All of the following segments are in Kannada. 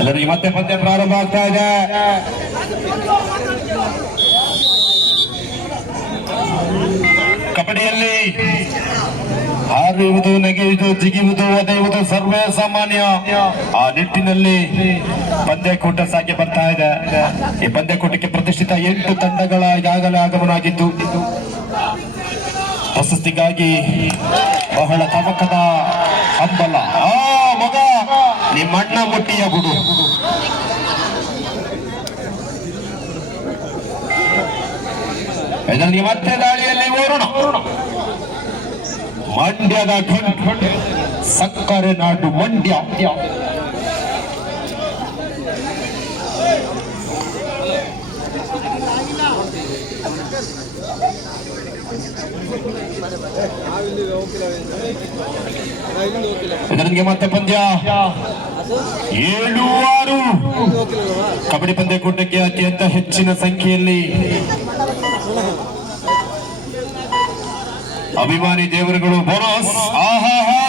ಎಲ್ಲರಿಗೆ ಮತ್ತೆ ಪಂದ್ಯ ಪ್ರಾರಂಭ ಆಗ್ತಾ ಇದೆ. ಕಬಡ್ಡಿಯಲ್ಲಿ ಹಾರುವುದು, ನೆಗೆಯುವುದು, ಜಿಗಿಯುವುದು, ಒದೆಯುವುದು ಸರ್ವೇ ಸಾಮಾನ್ಯ. ಆ ನಿಟ್ಟಿನಲ್ಲಿ ಪಂದ್ಯಕೂಟ ಸಾಗಿ ಬರ್ತಾ ಇದೆ. ಈ ಪಂದ್ಯಕೂಟಕ್ಕೆ ಪ್ರತಿಷ್ಠಿತ 8 ತಂಡಗಳ ಈಗಾಗಲೇ ಆಗಮನ ಆಗಿದ್ದು, ಪ್ರಶಸ್ತಿಗಾಗಿ ಬಹಳ ತವಕದ ಹಂಬಲ. ಮಗ ನಿಮ್ಮಣ್ಣ ಮುಟ್ಟಿಯ ಬಿಡು. ಇದರಲ್ಲಿ ಮತ್ತೆ ದಾಳಿಯಲ್ಲಿ ಓರೋಣ. ಮಂಡ್ಯದ ಸಕ್ಕರೆ ನಾಡು ಮಂಡ್ಯ. ಇದರಿಗೆ ಮತ್ತೆ ಪಂದ್ಯ 7-6 ಕಬಡ್ಡಿ ಪಂದ್ಯಕೂಟಕ್ಕೆ ಅತ್ಯಂತ ಹೆಚ್ಚಿನ ಸಂಖ್ಯೆಯಲ್ಲಿ ಅಭಿಮಾನಿ ದೇವರುಗಳು ಬೋನಸ್.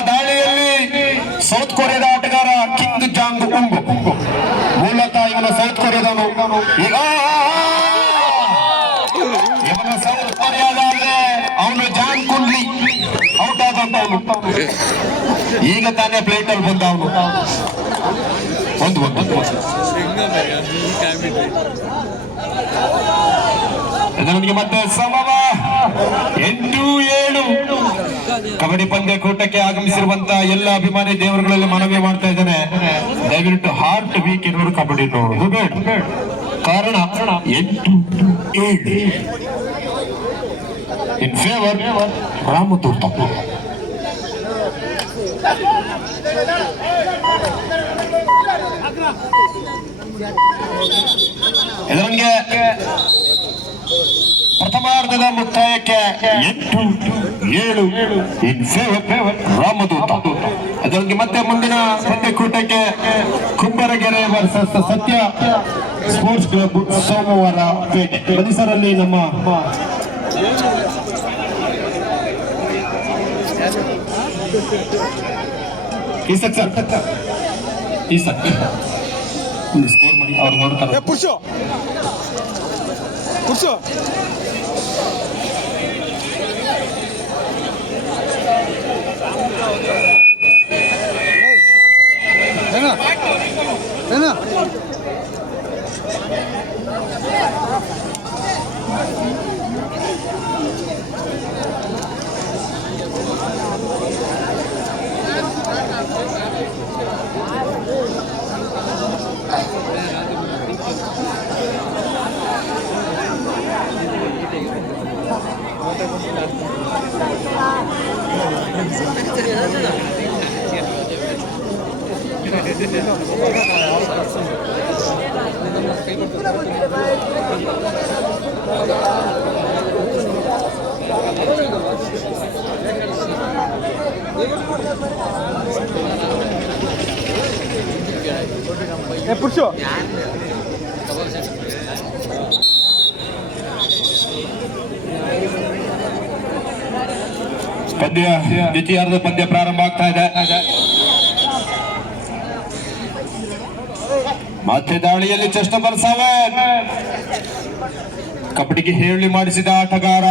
ದಾಳಿಯಲ್ಲಿ ಸೌತ್ ಕೊರಿಯಾದ ಆಟಗಾರ ಕಿಂಗ್ ಜಾಂಗ್ ಉಂಗ್. ಮೂಲತಃ ಇವನ ಸೌತ್ ಕೊರಿಯಾದವನು. ಈಗ ಇವನ ಸೌತ್ ಕೊರಿಯಾದಾದ್ರೆ ಅವನು ಜಾಂಗ್ ಕುಂಡ್ಲಿ ಔಟ್ ಆದಂತವನು. ಈಗ ತಾನೇ ಪ್ಲೇಟ್ ಅಲ್ಲಿ ಬಂದ ಅವನು. ಒಂದು ನನಗೆ ಮತ್ತೆ ಸಮವ 8-7 ಕಬಡ್ಡಿ ಪಂದ್ಯಕೂಟಕ್ಕೆ ಆಗಮಿಸಿರುವಂತಹ ಎಲ್ಲ ಅಭಿಮಾನಿ ದೇವರುಗಳಲ್ಲಿ ಮನವಿ ಮಾಡ್ತಾ ಇದ್ದೇನೆ, ದಯವಿಟ್ಟು ಹಾರ್ಟ್ ವೀಕ್ ಇರೋರು ಕಬಡ್ಡಿ ನೋಡುದು ಬೇಡ. ಕಾರಣ 8-7 ಇನ್ ಫೇವರ್ ರಾಮತೂರ್ತ. ಇದರಿಗೆ ಪ್ರಥಮಾರ್ಧದ ಮುಕ್ತಾಯಕ್ಕೆ 8-7 ಇನ್ ಫೇವರ್ ರಾಮದೂತ. ಅದರಲ್ಲಿ ಮತ್ತೆ ಮುಂದಿನ ಪಂದ್ಯಕೂಟಕ್ಕೆ ಕುಂಬರಗೆರೆ ವರ್ಸಸ್ ಸತ್ಯ ಸ್ಪೋರ್ಟ್ಸ್ ಕ್ಲಬ್ ಸೋಮವಾರ ಪೇಟೆ ಪರಿಸರಲ್ಲಿ ನಮ್ಮ ಸ್ಕೋರ್ ಮಾಡಿ ಅವ್ರು ನೋಡ್ತಾರೆ. ಪಂದ್ಯ ದ್ವಿತೀಯಾರ್ಧ ಪಂದ್ಯ ಪ್ರಾರಂಭ ಆಗ್ತಾ ಇದೆ. ಮತ್ತೆ ದಾಳಿಯಲ್ಲಿ ಚೆಸ್ಟ್ ನಂಬರ್ 7 ಕಬಡ್ಡಿಗೆ ಹೇಳಿ ಮಾಡಿಸಿದ ಆಟಗಾರ.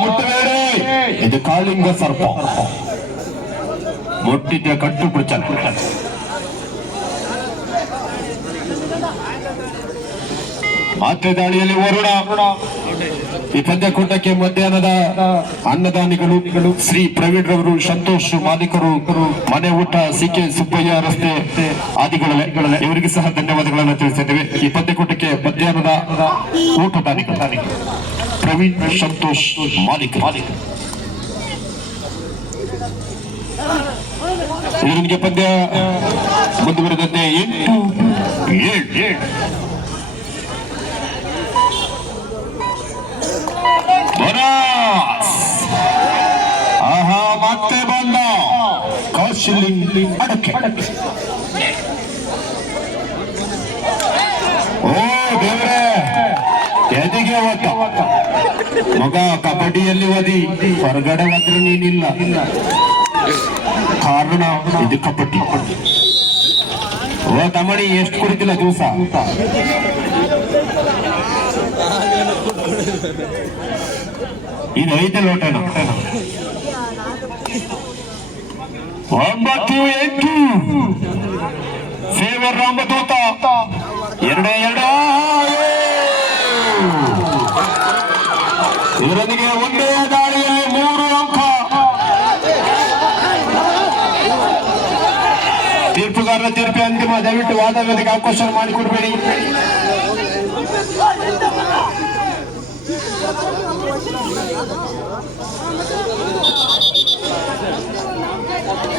ಮುಟ್ಟಬೇಡಿ, ಇದು ಕಾಳಿಂಗ ಸರ್ಪ. ಮುಟ್ಟಿದ್ದ ಕಟ್ಟು ಬಿಡ್ಚ. ಮತ್ತೆ ದಾಳಿಯಲ್ಲಿ ವರುಣ. ಈ ಪಂದ್ಯಕೂಟಕ್ಕೆ ಮಧ್ಯಾಹ್ನದ ಅನ್ನದಾನಿಗಳು ಶ್ರೀ ಪ್ರವೀಣ್ ರವರು, ಸಂತೋಷ್ ಮಾಲೀಕರು, ಮನೆ ಊಟ ಸಿ.ಕೆ. ಸುಬ್ಬಯ್ಯ ರಸ್ತೆ ಆದಿಗಳೇ ಇವರಿಗೆ ಸಹ ಧನ್ಯವಾದಗಳನ್ನು ತಿಳಿಸಿದ್ದೇವೆ. ಈ ಪಂದ್ಯಕೂಟಕ್ಕೆ ಮಧ್ಯಾಹ್ನದ ಊಟದಾನಿಗಳು ಪ್ರವೀಣ್, ಸಂತೋಷ್ ಮಾಲೀಕ. ಇದರೊಂದಿಗೆ ಪಂದ್ಯ ಮುಂದುವರೆದಂತೆ 8-7 ಮತ್ತೆ ಬಂದ ಕೌಶಲ್ಯ ಅಡಕೆ. ಓ ದೇವ್ರೆ, ಎದಿಗೆ ಮಗ ಕಬಡ್ಡಿಯಲ್ಲಿ ಓದಿ ಹೊರಗಡೆ ಹೋದ್ರೆ ನೀನಿಲ್ಲ. ಕಾರಣ ಇದು ಕಬಡ್ಡಿ. ಓ ತಮ್ಮಡಿ ಎಷ್ಟು ಕುಡಿತಿಲ್ಲ ದಿವಸ? ಇದು 5 ಲೋಟನ. 9-8 ಫೇವರ್ ರಾಮದೂತ. 2-2 ಇದರೊಂದಿಗೆ ಒಂದೇ ದಾಳಿಯಲ್ಲಿ 3 ಅಂಕ. ತೀರ್ಪುಗಾರರ ತೀರ್ಪು ಅಂತಿಮ. ದಯವಿಟ್ಟು ವಾದ ವೇದಿಕೆ ಅವಕಾಶ ಮಾಡಿಕೊಡ್ಬೇಡಿ.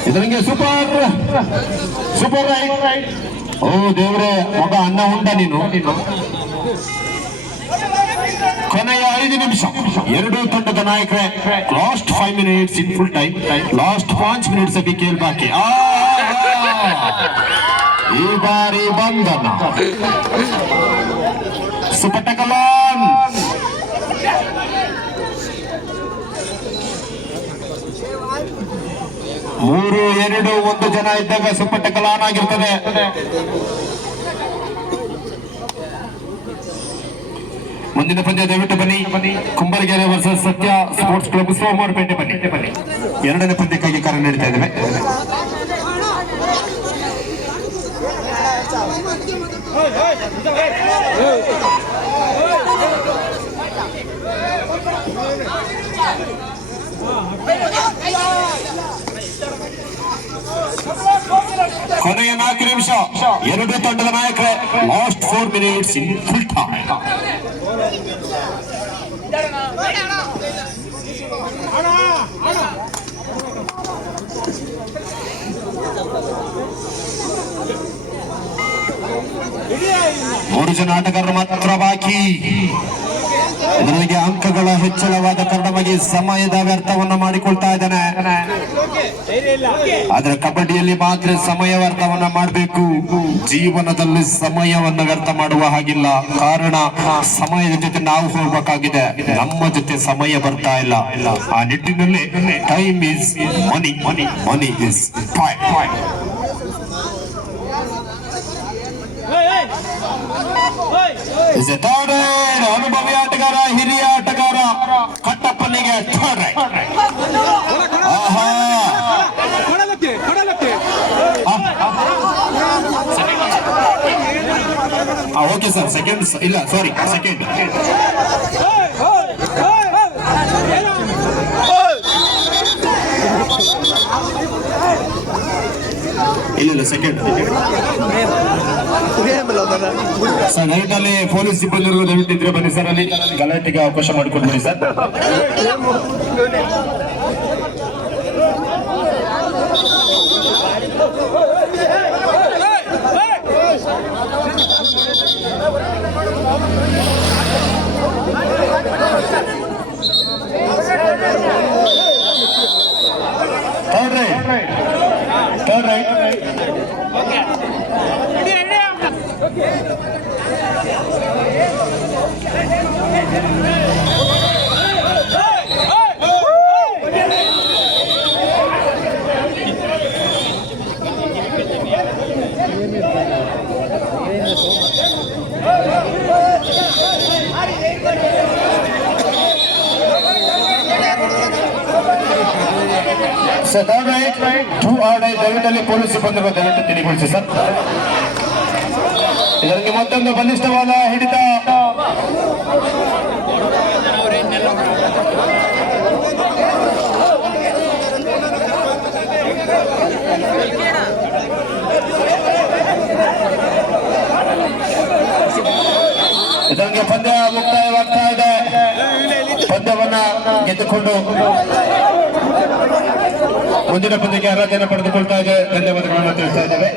ಇದರಿಗೆ ಸೂಪರ್ ರೈಟ್. ಓ ದೇವ್ರೆ, ಮಗ ಅನ್ನ ಉಂಡ ನೀನು. ಕೊನೆಯ 5 ನಿಮಿಷ. 2 ತಂಡದ ನಾಯಕರೇ. Last 5 minutes in full time. Last 5 minutes Abhi Khel ಬಾಕಿ. ಈ ಬಾರಿ ಬಂಧನ ಸುಪಟಕಲಾನ್. 3-2 ಜನ ಇದ್ದಾಗ ಸುಪಟಕಲಾನ್ ಆಗಿರ್ತದೆ. ಮುಂದಿನ ಪಂದ್ಯ ದಯವಿಟ್ಟು ಬನ್ನಿ. ಕುಂಬರಗೆರೆ ವರ್ಸಸ್ ಸತ್ಯ ಸ್ಪೋರ್ಟ್ಸ್ ಕ್ಲಬ್ ಸೋಮವಾರಪೇಟೆ ಬನ್ನಿ. 2ನೇ ಪಂದ್ಯಕ್ಕಾಗಿ ಕಾರ್ಯ ನೀಡ್ತಾ ಇದ್ದೇವೆ. ಕೊನೆಯ 4 ನಿಮಿಷ. 2 ತಂಡದ ನಾಯಕರೇ. Last 4 minutes in full time. ಮೂರು ಜನ ಆಟಗಾರರು ಮಾತ್ರ ಬಾಕಿ. ಇದರೊಂದಿಗೆ ಅಂಕಗಳ ಹೆಚ್ಚಳವಾದ ಕಾರಣವಾಗಿ ಸಮಯದ ವ್ಯರ್ಥವನ್ನು ಮಾಡಿಕೊಳ್ತಾ ಇದ್ದಾನೆ. ಆದ್ರೆ ಕಬಡ್ಡಿಯಲ್ಲಿ ಮಾತ್ರ ಸಮಯ ವ್ಯರ್ಥವನ್ನ ಮಾಡಬೇಕು. ಜೀವನದಲ್ಲಿ ಸಮಯವನ್ನು ವ್ಯರ್ಥ ಮಾಡುವ ಹಾಗಿಲ್ಲ. ಕಾರಣ ಸಮಯದ ಜೊತೆ ನಾವು ಹೋಗಬೇಕಾಗಿದೆ. ನಮ್ಮ ಜೊತೆ ಸಮಯ ಬರ್ತಾ ಇಲ್ಲ. ಆ ನಿಟ್ಟಿನಲ್ಲಿ time is money, money is time. ಅನುಭವಿ ಆಟಗಾರ, ಹಿರಿಯ ಆಟಗಾರ ಕಟ್ಟಪ್ಪನಿಗೆ ಓಕೆ ಸರ್. ಸೆಕೆಂಡ್ ಇಲ್ಲ, ಸಾರಿ, ಸೆಕೆಂಡ್ ಇಲ್ಲ, ಸೆಕೆಂಡ್ ಸರ್. ನೈಟಲ್ಲಿ ಪೊಲೀಸ್ ಸಿಬ್ಬಂದಿಗಳು ದಯವಿಟ್ಟು ಇದ್ರೆ ಬನ್ನಿ ಸರ್. ಅಲ್ಲಿ ಗಲಾಟೆಗೆ ಅವಕಾಶ ಮಾಡಿಕೊಡ್ಬೇಡಿ sir. Third right. Okay. So third right, 2 right. ದಯವಿಟ್ಟಲ್ಲಿ ಪೊಲೀಸ್ ಸಿಬ್ಬಂದಿಗಳು ದಯವಿಟ್ಟು ತಿಳಿಗೊಳಿಸಿ ಸರ್. ಇದಕ್ಕೆ ಮತ್ತೊಂದು ಬಲಿಷ್ಠವಾದ ಹಿಡಿತ. ಇದಕ್ಕೆ ಪಂದ್ಯ ಮುಕ್ತಾಯವಾಗ್ತಾ ಇದೆ. ಪಂದ್ಯವನ್ನ ಗೆದ್ದುಕೊಂಡು ಮುಂದಿನ ಪಂದ್ಯಕ್ಕೆ ಅರ್ಹತೆಯನ್ನು ಪಡೆದುಕೊಳ್ತಾ ಇದೆ. ಧನ್ಯವಾದಗಳನ್ನು ತಿಳಿಸ್ತಾ ಇದ್ದೇವೆ.